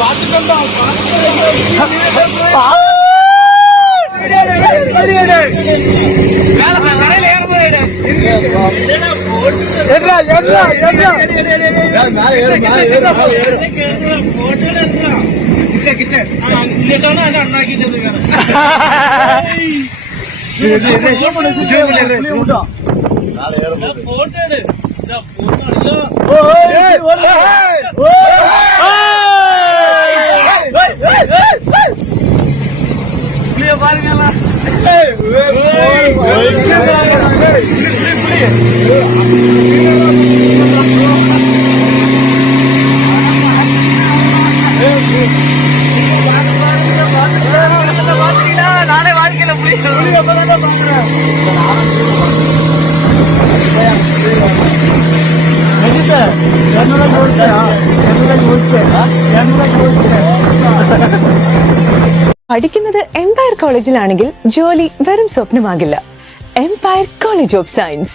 பாத்துட்டு நாளை வாழ்க்கையில புரியும் പഠിക്കുന്നത് എംപയർ കോളേജിലാണെങ്കിൽ ജോലി വെറും സ്വപ്നമാകില്ല. Empire college of science